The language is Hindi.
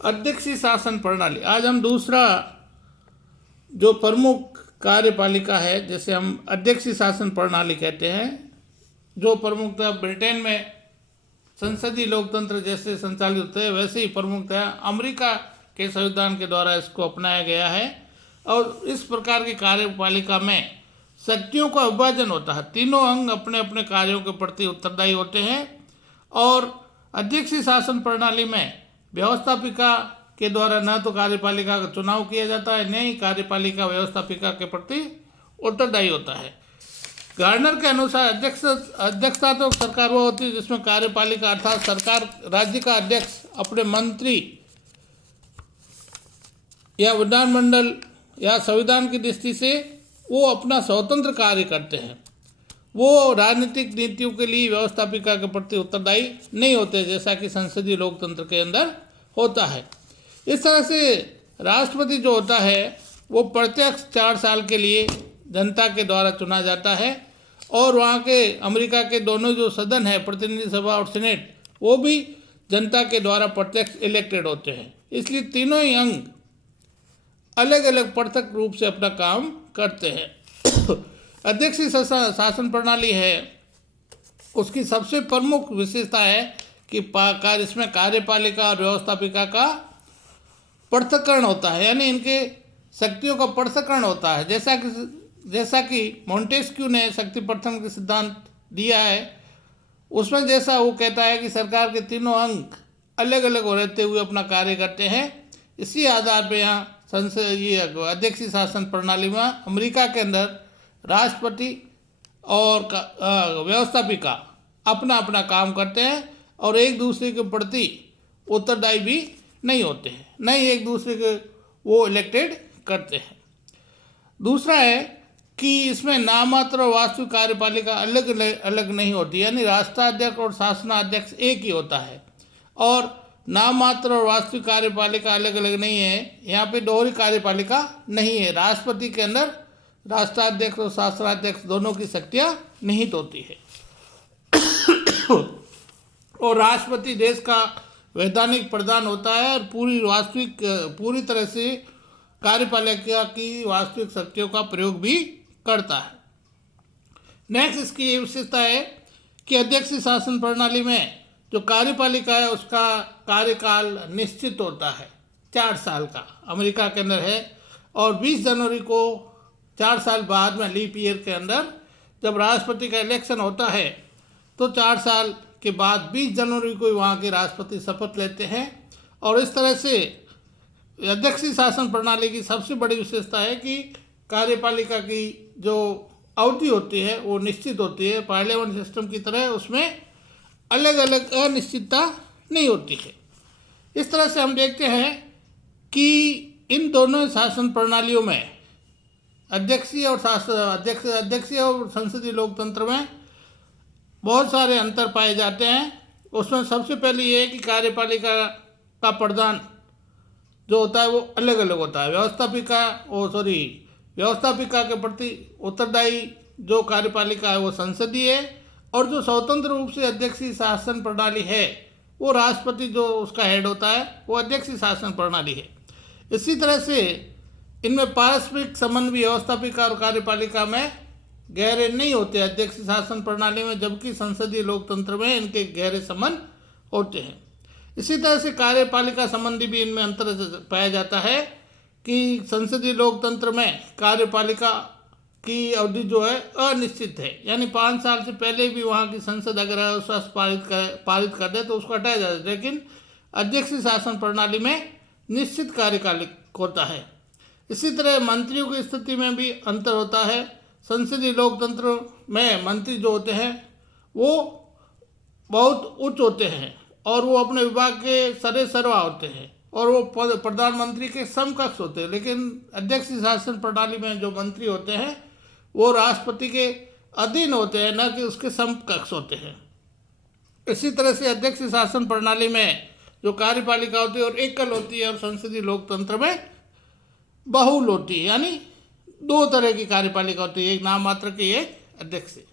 अध्यक्षीय शासन प्रणाली। आज हम दूसरा जो प्रमुख कार्यपालिका है, जैसे हम अध्यक्षीय शासन प्रणाली कहते हैं, जो प्रमुखतः ब्रिटेन में संसदीय लोकतंत्र जैसे संचालित होते हैं, वैसे ही प्रमुखतः अमेरिका के संविधान के द्वारा इसको अपनाया गया है। और इस प्रकार की कार्यपालिका में शक्तियों का विभाजन होता है, तीनों अंग अपने अपने कार्यों के प्रति उत्तरदायी होते हैं। और अध्यक्षीय शासन प्रणाली में व्यवस्थापिका के द्वारा न तो कार्यपालिका का चुनाव किया जाता है, न ही कार्यपालिका व्यवस्थापिका के प्रति उत्तरदायी होता है। गार्नर के अनुसार अध्यक्षता तो सरकार वो होती है जिसमें कार्यपालिका अर्थात सरकार, राज्य का अध्यक्ष अपने मंत्री या विधानमंडल या संविधान की दृष्टि से वो अपना स्वतंत्र कार्य करते हैं। वो राजनीतिक नीतियों के लिए व्यवस्थापिका के प्रति उत्तरदायी नहीं होते, जैसा कि संसदीय लोकतंत्र के अंदर होता है। इस तरह से राष्ट्रपति जो होता है वो प्रत्यक्ष 4 साल के लिए जनता के द्वारा चुना जाता है। और वहाँ के अमेरिका के दोनों जो सदन है, प्रतिनिधि सभा और सीनेट, वो भी जनता के द्वारा प्रत्यक्ष इलेक्टेड होते हैं। इसलिए तीनों ही अंग अलग अलग पृथक रूप से अपना काम करते हैं। अध्यक्षीय शासन प्रणाली है, उसकी सबसे प्रमुख विशेषता है कि इसमें कार्यपालिका और व्यवस्थापिका का पृथक्करण होता है, यानी इनके शक्तियों का पृथक्करण होता है। जैसा कि मोंटेस्क्यू ने शक्ति पृथक्करण का सिद्धांत दिया है, उसमें जैसा वो कहता है कि सरकार के तीनों अंग अलग अलग रहते हुए अपना कार्य करते हैं। इसी आधार पर यहाँ ये अध्यक्षीय शासन प्रणाली में अमेरिका के अंदर राष्ट्रपति और व्यवस्थापिका अपना अपना काम करते हैं और एक दूसरे के प्रति उत्तरदायी भी नहीं होते हैं, न ही एक दूसरे के वो इलेक्टेड करते हैं। दूसरा है कि इसमें नाममात्र और वास्तविक कार्यपालिका अलग अलग नहीं होती, यानी राष्ट्राध्यक्ष और शासनाध्यक्ष एक ही होता है। और नाममात्र और वास्तविक कार्यपालिका अलग अलग नहीं है, यहाँ पे दोहरी कार्यपालिका नहीं है। राष्ट्रपति के अंदर राष्ट्राध्यक्ष और शासनाध्यक्ष दोनों की शक्तियाँ निहित होती है। और राष्ट्रपति देश का वैधानिक प्रधान होता है और पूरी तरह से कार्यपालिका की वास्तविक शक्तियों का प्रयोग भी करता है। नेक्स्ट इसकी ये विशेषता है कि अध्यक्षीय शासन प्रणाली में जो कार्यपालिका है उसका कार्यकाल निश्चित होता है, 4 साल का अमेरिका के अंदर है। और 20 जनवरी को 4 साल बाद में लीप ईयर के अंदर जब राष्ट्रपति का इलेक्शन होता है तो 4 साल के बाद 20 जनवरी को वहाँ के राष्ट्रपति शपथ लेते हैं। और इस तरह से अध्यक्षीय शासन प्रणाली की सबसे बड़ी विशेषता है कि कार्यपालिका की जो अवधि होती है वो निश्चित होती है। पार्लियामेंट सिस्टम की तरह उसमें अलग अलग अनिश्चितता नहीं होती है। इस तरह से हम देखते हैं कि इन दोनों शासन प्रणालियों में अध्यक्षीय और संसदीय लोकतंत्र में बहुत सारे अंतर पाए जाते हैं। उसमें सबसे पहले ये है कि कार्यपालिका का प्रधान जो होता है वो अलग अलग होता है। व्यवस्थापिका के प्रति उत्तरदायी जो कार्यपालिका है वो संसदीय है, और जो स्वतंत्र रूप से अध्यक्षीय शासन प्रणाली है वो राष्ट्रपति जो उसका हेड होता है वो अध्यक्षीय शासन प्रणाली है। इसी तरह से इनमें पारस्परिक संबंध भी व्यवस्थापिका और कार्यपालिका में गहरे नहीं होते अध्यक्षीय शासन प्रणाली में, जबकि संसदीय लोकतंत्र में इनके गहरे संबंध होते हैं। इसी तरह से कार्यपालिका संबंधी भी इनमें अंतर पाया जाता है कि संसदीय लोकतंत्र में कार्यपालिका की अवधि जो है अनिश्चित है, यानी 5 साल से पहले भी वहाँ की संसद अगर अविश्वास पारित कर दे तो उसको हटाया जाता है। लेकिन अध्यक्षीय शासन प्रणाली में निश्चित कार्यकाल होता है। इसी तरह मंत्रियों की स्थिति में भी अंतर होता है। संसदीय लोकतंत्र में मंत्री जो होते हैं वो बहुत उच्च होते हैं और वो अपने विभाग के सर्वा होते हैं और वो प्रधानमंत्री के समकक्ष होते हैं। लेकिन अध्यक्षीय शासन प्रणाली में जो मंत्री होते हैं वो राष्ट्रपति के अधीन होते हैं, न कि उसके समकक्ष होते हैं। इसी तरह से अध्यक्षीय शासन प्रणाली में जो कार्यपालिका होती है और एकल होती है, और संसदीय लोकतंत्र में बहुल होती है, यानी 2 तरह की कार्यपालिका होती है, एक नाम मात्र की, एक अध्यक्षीय।